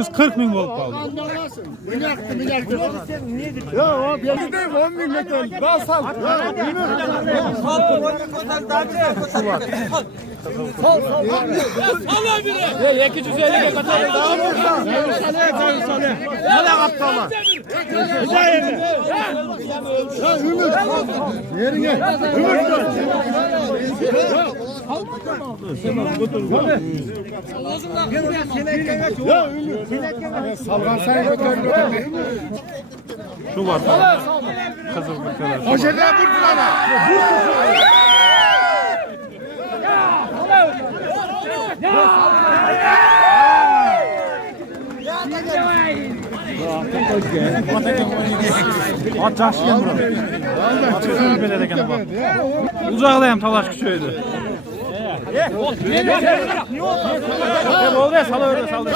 140 bin volt kaldı. Ya o bir de 10 bin metre. Daha sal. Allah bile. 250 katalım. Daha mı? Nereye kaptama? Ya Ümit. Yerine. Ümit. Ya Ümit. Salgan sayı götürüyor. Şu var. Kızıl bir O şeyler vurdun ama. At yaşıyan burada. Uzaklayayım talaş küçüğüydü. Ne oldu ya? Salı öyle saldı.